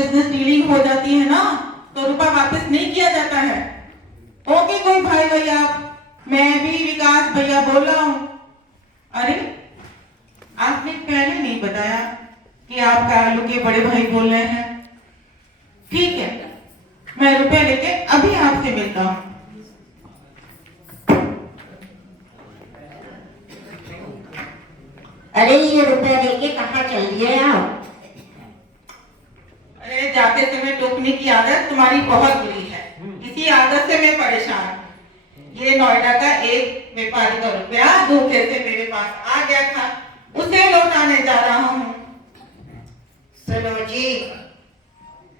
Business dealing हो जाती है ना तो रुपया वापस नहीं किया जाता है। ओके कोई भाई भैया, मैं भी विकास भैया बोल रहा हूँ। अरे आपने पहले नहीं बताया कि आप कालू के बड़े भाई बोल रहे हैं। ठीक है, मैं रुपया लेके अभी आपसे मिलता हूँ। अरे ये रुपया लेके कहाँ चल दिए आप? अरे जाते समय टोकने की आदत तुम्हारी बहुत बुरी है, इसी आदत से मैं परेशान हूँ। ये नोएडा का एक व्यापारी का रुपया धोखे से मेरे पास आ गया था, उसे लौटाने जा रहा हूँ। सुनो जी,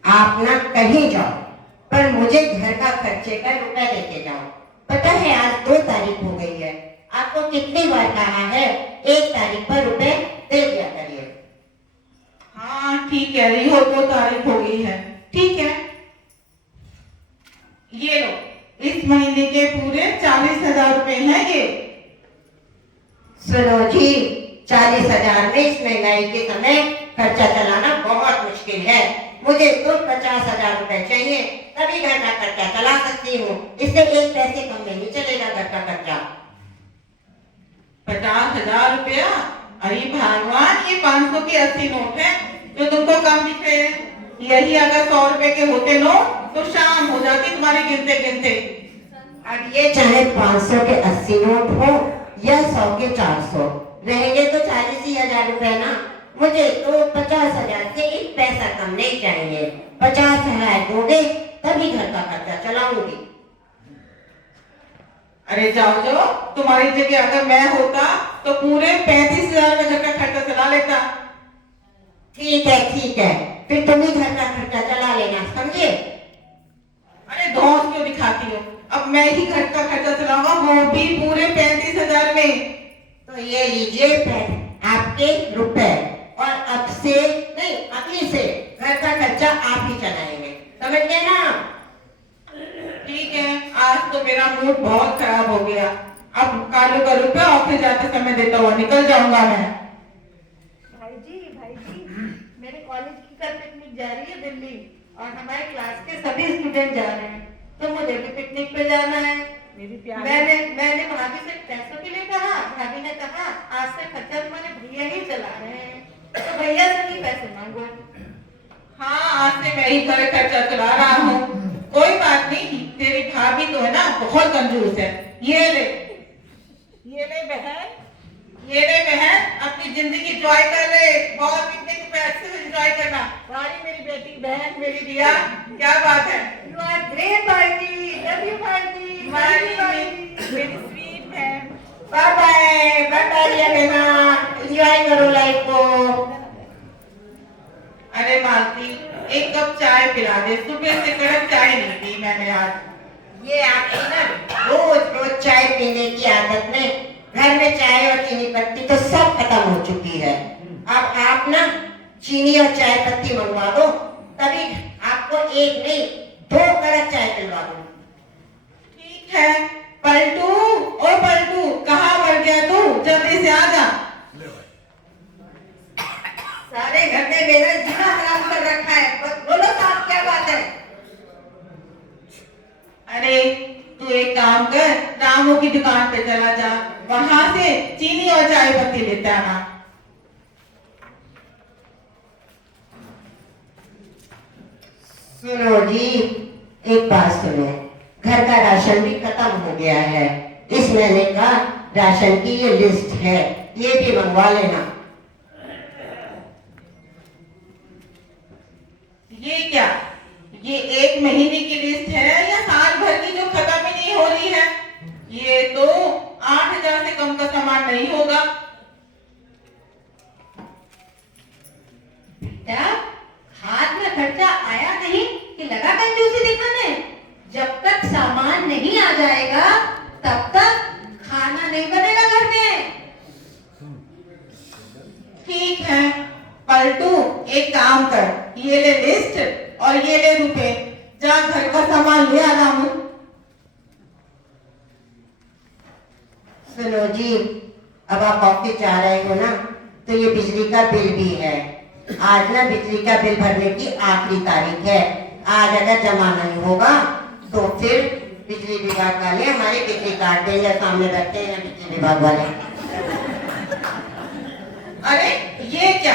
आप ना कहीं जाओ पर मुझे घर का खर्चे का रुपया लेके जाओ। पता है आज 2 तारीख हो गई है, आपको कितनी बार कहा है 1 तारीख पर रुपए दे दिया करिए। हाँ ठीक कह रही हो, 2 तारीख हो गई है। ठीक है, ये लो, इस महीने के पूरे 40,000 रुपए हैं ये। सुनो जी, 40,000 में इस महंगाई के समय खर्चा चलाना बहुत मुश्किल है। मुझे तो 50,000 रुपए चाहिए, तभी घर का खर्चा चला सकती हूँ। इससे 1 पैसे कम में नहीं चलेगा घर का खर्चा। 50,000 रुपया? अरे भगवान, ये 500 के 80 नोट है जो तुमको कम दिख रहे हैं। यही अगर 100 रुपए के होते नोट तो शाम हो जाती तुम्हारे गिनते गिनते। अब ये चाहे 500 के 80 नोट हो या 100 के 400, रहेंगे तो 40,000 रुपए ना। मुझे तो 50,000 से 1 पैसा कम नहीं चाहिए। 50,000 दोगे तभी घर का खर्चा चलाऊंगी। अरे जाओ जाओ, तुम्हारी जगह अगर मैं होता तो पूरे 35,000 का घर का खर्चा चला लेता। ठीक है, फिर तुम ही घर का खर्चा चला लेना, समझे? अरे धौंस क्यों दिखाती हो? अब मैं ही घर का खर्चा चलाऊंगा, वो भी पूरे 35,000 में। तो ये लीजिए आपके रुपए, और अब से नहीं अभी से घर का खर्चा आप ही चलाएंगे, समझ गए ना? ठीक है, आज तो मेरा मूड बहुत खराब हो गया। अब कालू का रुपया ऑफिस जाते समय देता हुआ निकल जाऊंगा मैं। भाई जी मेरे कॉलेज की कल पिकनिक जा रही है दिल्ली, और हमारे क्लास के सभी स्टूडेंट जा रहे हैं, तो मुझे भी पिकनिक पे जाना है। मेरी प्यारी मैंने भाभी से पैसों के लिए कहा, भाभी ने कहा आज से खर्चा तुम्हारे भैया ही चला रहे हैं, तो भैया से ही पैसे मांगो। हाँ, आज से मैं ही घर खर्चा चला रहा हूँ। कोई बात नहीं, तेरी भाभी तो है ना बहुत कंजूस है। ये ले बहन, ये ले बहन, अपनी जिंदगी एंजॉय कर ले। बहुत पिकनिक पे अच्छे से एंजॉय करना। सॉरी मेरी बेटी, बहन मेरी दिया, क्या बात है? यू आर ग्रेट भाईजी, लव यू भाईजी, मेरी स्वीट बहन। बाय बाय लेना, एंजॉय करो लाइफ को। अरे मालती, एक कप चाय पिला दे, सुबह से कड़क चाय नहीं पी मैंने आज। ये आपकी ना रोज चाय पीने की आदत में घर में चाय और चीनी पत्ती तो सब खत्म हो चुकी है। अब आप ना चीनी और चाय पत्ती मंगवा दो, तभी आपको 1 नहीं 2 कड़क चाय पिलवा दूं। ठीक है। पलटू, ओ पलटू, कहाँ मर गया तू? जल्दी से आ जा। सारे घर में मेरा जीना हराम कर रखा है, बोलो साहब क्या बात है? अरे तू एक काम कर, रामू की दुकान पे चला जा, वहां से चीनी और चाय पत्ती लेता आना। सुनो जी, एक बात सुनो, घर का राशन भी खत्म हो गया है। इस महीने का राशन की ये लिस्ट है, ये भी मंगवा लेना। ये क्या? ये 1 महीने की लिस्ट है या साल भर की जो खत्म ही नहीं हो रही है? ये तो 8,000 से कम का सामान नहीं होगा। बेटा, हाथ में खर्चा आया नहीं कि लगा कंजूसी दिखाने? जब तक सामान नहीं आ जाएगा तब तक खाना नहीं बनेगा घर में। ठीक है पलटू, एक काम कर, ये ले लिस्ट और ये ले रुपए, जा घर का सामान ले आ रामू। सुनो जी, अब आप ऑफिस जा रहे हो ना, तो ये बिजली का बिल भी है, आज ना बिजली का बिल भरने की आखिरी तारीख है। आज अगर जमा नहीं होगा तो फिर बिजली विभाग वाले हमारे बिजली काट देंगे। सामने बैठते हैं ना बिजली विभाग वाले। अरे ये क्या,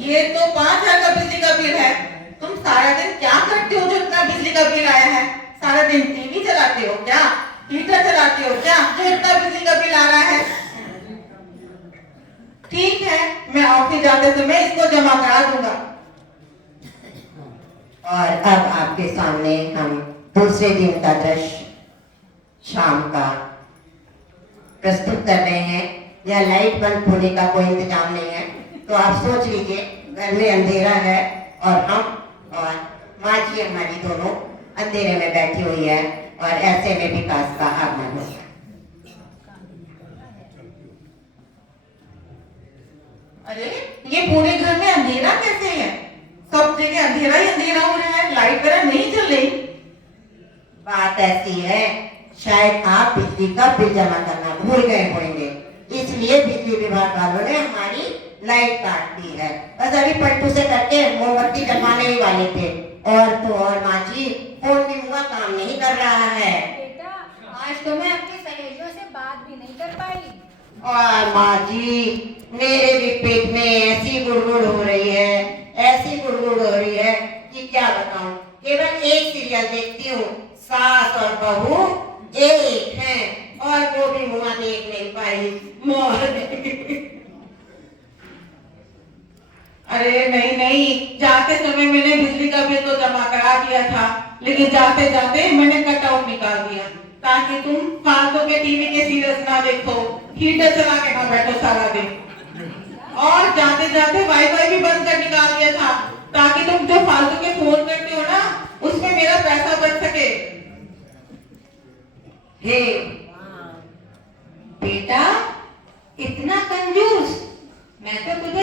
ये तो 5,000 का बिजली का बिल है। तुम सारा दिन क्या करते हो जो इतना बिजली का बिल आया है? सारा दिन टीवी चलाते हो क्या, हीटर चलाते हो क्या, जो इतना बिजली का बिल आ रहा है? ठीक है, मैं ऑफिस जाते समय इसको जमा करा दूंगा। और अब आपके सामने हम दूसरे दिन का दृश्य शाम का प्रस्तुत कर रहे हैं। या लाइट बंद होने का कोई इंतजाम नहीं है, तो आप सोच लीजिए घर में अंधेरा है और हम और माँ जी हमारी दोनों अंधेरे में बैठी हुई है और ऐसे में विकास का आगमन हो गया। अरे ये पूरे घर में अंधेरा कैसे है? सब जगह अंधेरा ही अंधेरा हो रहा है, लाइट वगैरह नहीं चल रही। बात ऐसी है, शायद आप बिजली का बिल जमा करना भूल गए होंगे, इसलिए बिजली विभाग वालों ने हमारी लाइट काट दी है। बस अभी पट्टू से करके मोमबत्ती जलवाने ही वाले थे। और तो और माँ जी, फोन भी हुआ काम नहीं कर रहा है। बेटा, आज तो मैं अपनी सहेलियों से बात भी नहीं कर पाई। और माँ जी, मेरे भी पेट में ऐसी गुड़गुड़ हो रही है, ऐसी गुड़गुड़ हो रही है कि क्या बताऊं। केवल एक सीरियल देखती हूँ, सास और बहू एक हैं, और वो भी मुआ देख नहीं पाई। अरे नहीं नहीं, जाते समय मैंने बिजली का बिल तो जमा करा दिया था, लेकिन जाते जाते मैंने कट आउट निकाल दिया ताकि तुम फालतू के टीवी के सीरियल्स ना देखो, हीटर चला के ना बैठो सारा दिन। और जाते जाते वाईफाई भी बंद कर निकाल दिया था ताकि तुम जो फालतू के फोन करते हो ना, उसमें मेरा पैसा बच सके। हे बेटा, इतना कंजूस, मैं तो तुझे